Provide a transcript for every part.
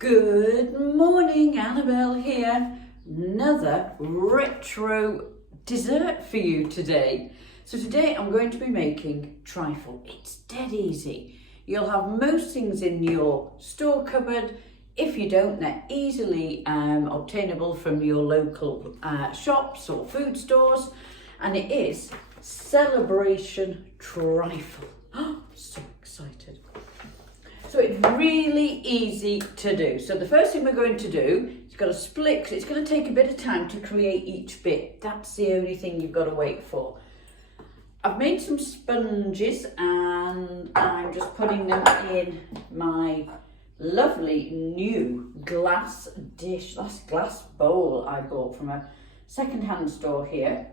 Good morning, Annabelle here. Another retro dessert for you today. So today I'm going to be making trifle. It's dead easy. You'll have most things in your store cupboard. If you don't, they're easily obtainable from your local shops or food stores. And it is celebration trifle. Oh, so excited. So it's really easy to do. So the first thing we're going to do is got to split, because it's going to take a bit of time to create each bit. That's the only thing you've got to wait for. I've made some sponges and I'm just putting them in my lovely new glass dish. That's glass bowl I bought from a second-hand store here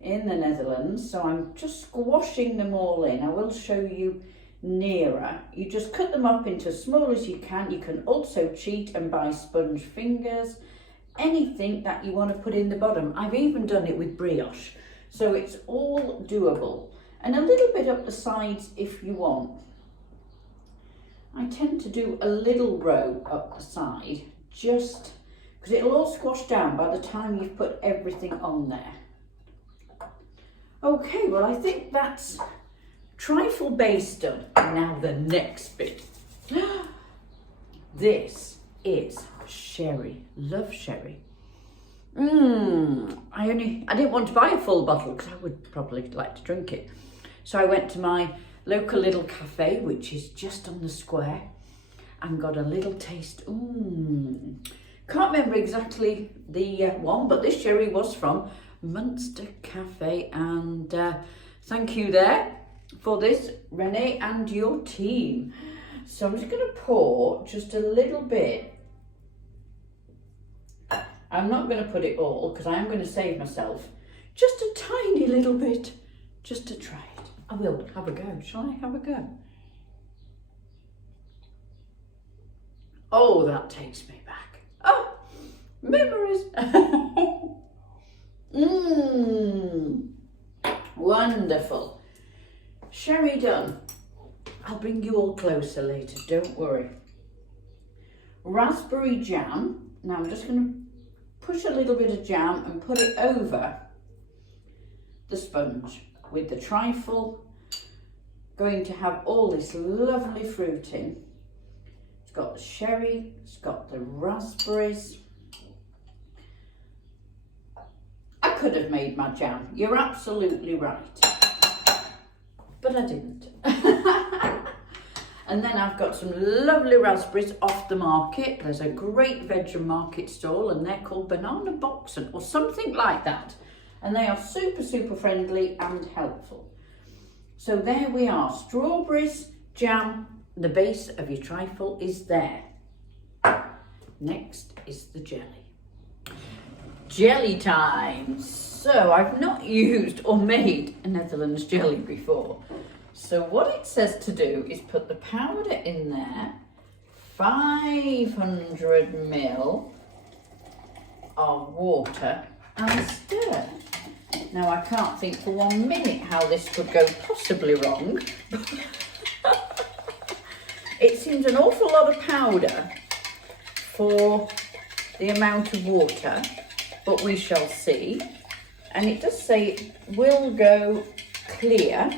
in the Netherlands. So I'm just squashing them all in. I will show you nearer. You just cut them up into as small as you can. You can also cheat and buy sponge fingers, anything that you want to put in the bottom. I've even done it with brioche, so it's all doable. And a little bit up the sides if you want. I tend to do a little row up the side just because it'll all squash down by the time you've put everything on there. Okay, well, I think that's trifle base done. Now the next bit. This is sherry. Love sherry. I didn't want to buy a full bottle because I would probably like to drink it. So I went to my local little cafe, which is just on the square, and got a little taste. Can't remember exactly the one, but this sherry was from Munster Cafe, and thank you there for this, Renee and your team. So I'm just going to pour just a little bit. I'm not going to put it all because I am going to save myself just a tiny little bit just to try it. I will have a go. Shall I have a go? Oh, that takes me back. Oh, memories. Wonderful. Sherry done. I'll bring you all closer later, don't worry. Raspberry jam. Now I'm just going to push a little bit of jam and put it over the sponge with the trifle. Going to have all this lovely fruit in. It's got the sherry, it's got the raspberries. I could have made my jam, you're absolutely right, but I didn't. And then I've got some lovely raspberries off the market. There's a great veg and market stall and they're called Banana Boxen or something like that. And they are super, super friendly and helpful. So there we are, strawberries, jam, the base of your trifle is there. Next is the jelly. Jelly time. So I've not used or made a Netherlands jelly before. So what it says to do is put the powder in there, 500 ml of water and stir. Now I can't think for 1 minute how this could go possibly wrong. It seems an awful lot of powder for the amount of water, but we shall see. And it does say it will go clear,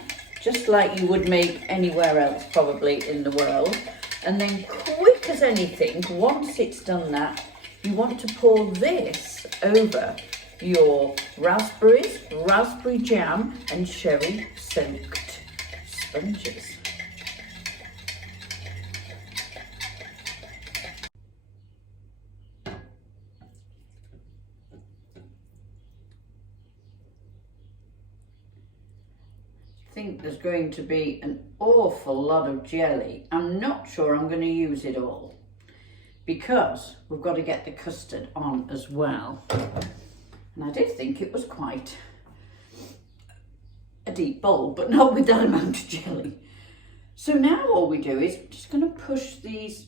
just like you would make anywhere else probably in the world. And then quick as anything, once it's done that, you want to pour this over your raspberries, raspberry jam and sherry soaked sponges. I think there's going to be an awful lot of jelly. I'm not sure I'm going to use it all because we've got to get the custard on as well. And I did think it was quite a deep bowl, but not with that amount of jelly. So now all we do is just going to push these.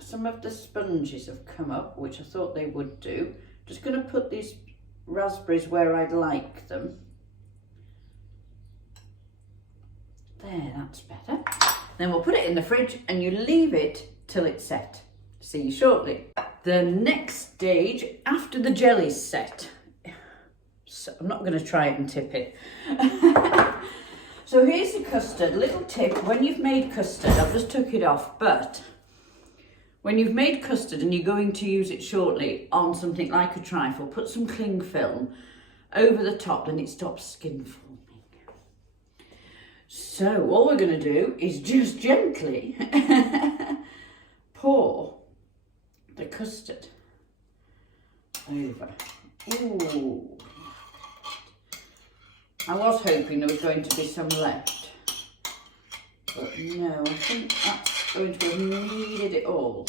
Some of the sponges have come up, which I thought they would do. Just going to put these raspberries where I'd like them. There, that's better. Then we'll put it in the fridge and you leave it till it's set. See you shortly. The next stage after the jelly's set. So I'm not going to try it and tip it. So here's the custard. Little tip, when you've made custard, I've just took it off, but when you've made custard and you're going to use it shortly on something like a trifle, put some cling film over the top, then it stops skin forming. So all we're going to do is just gently pour the custard over. Ooh. I was hoping there was going to be some left, but no, I think that's going to have needed it all.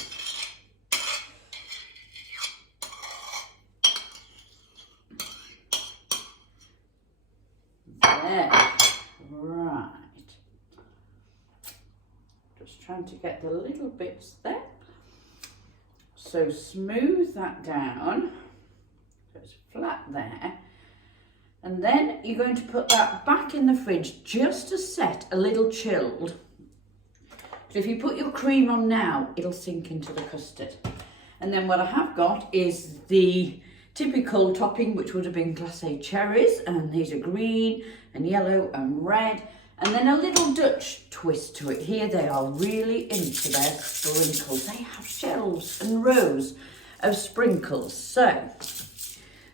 There, right. Just trying to get the little bits there. So smooth that down, so it's flat there. And then you're going to put that back in the fridge just to set a little chilled. So if you put your cream on now, it'll sink into the custard. And then what I have got is the typical topping, which would have been glacé cherries, and these are green and yellow and red. And then a little Dutch twist to it. Here they are really into their sprinkles. They have shelves and rows of sprinkles. So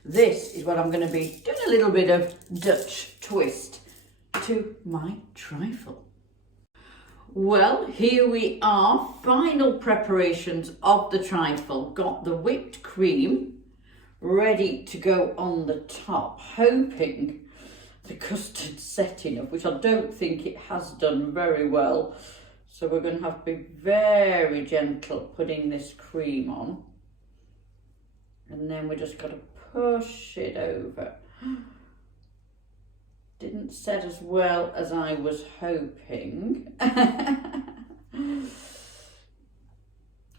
this is what I'm going to be doing, a little bit of Dutch twist to my trifle. Well, here we are, final preparations of the trifle. Got the whipped cream ready to go on the top, hoping the custard set enough, which I don't think it has done very well. So we're going to have to be very gentle putting this cream on. And then we just got to push it over. Didn't set as well as I was hoping. I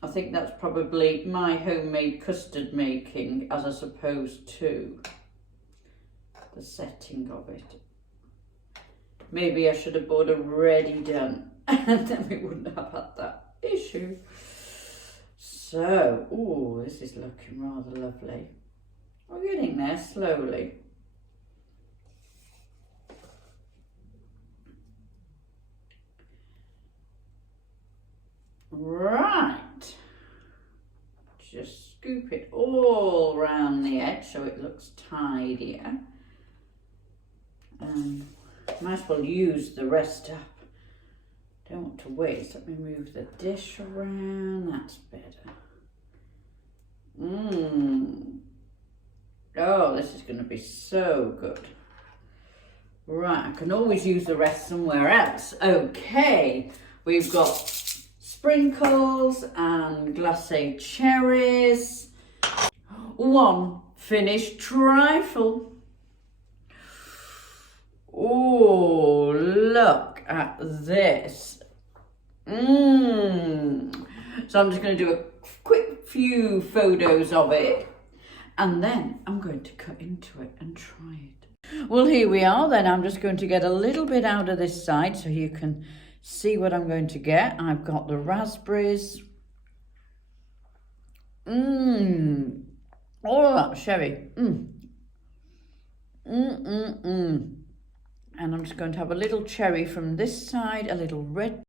think that's probably my homemade custard making as opposed to the setting of it. Maybe I should have bought a ready done and then we wouldn't have had that issue. So, oh, this is looking rather lovely. We're getting there slowly. Right. Just scoop it all round the edge so it looks tidier. And might as well use the rest up. Don't want to waste. Let me move the dish around. That's better. Oh, this is going to be so good. Right, I can always use the rest somewhere else. Okay, we've got sprinkles and glacé cherries. One finished trifle. Oh, look at this. So I'm just going to do a quick few photos of it. And then I'm going to cut into it and try it. Well, here we are then. I'm just going to get a little bit out of this side so you can see what I'm going to get. I've got the raspberries. All of that sherry. And I'm just going to have a little cherry from this side, a little red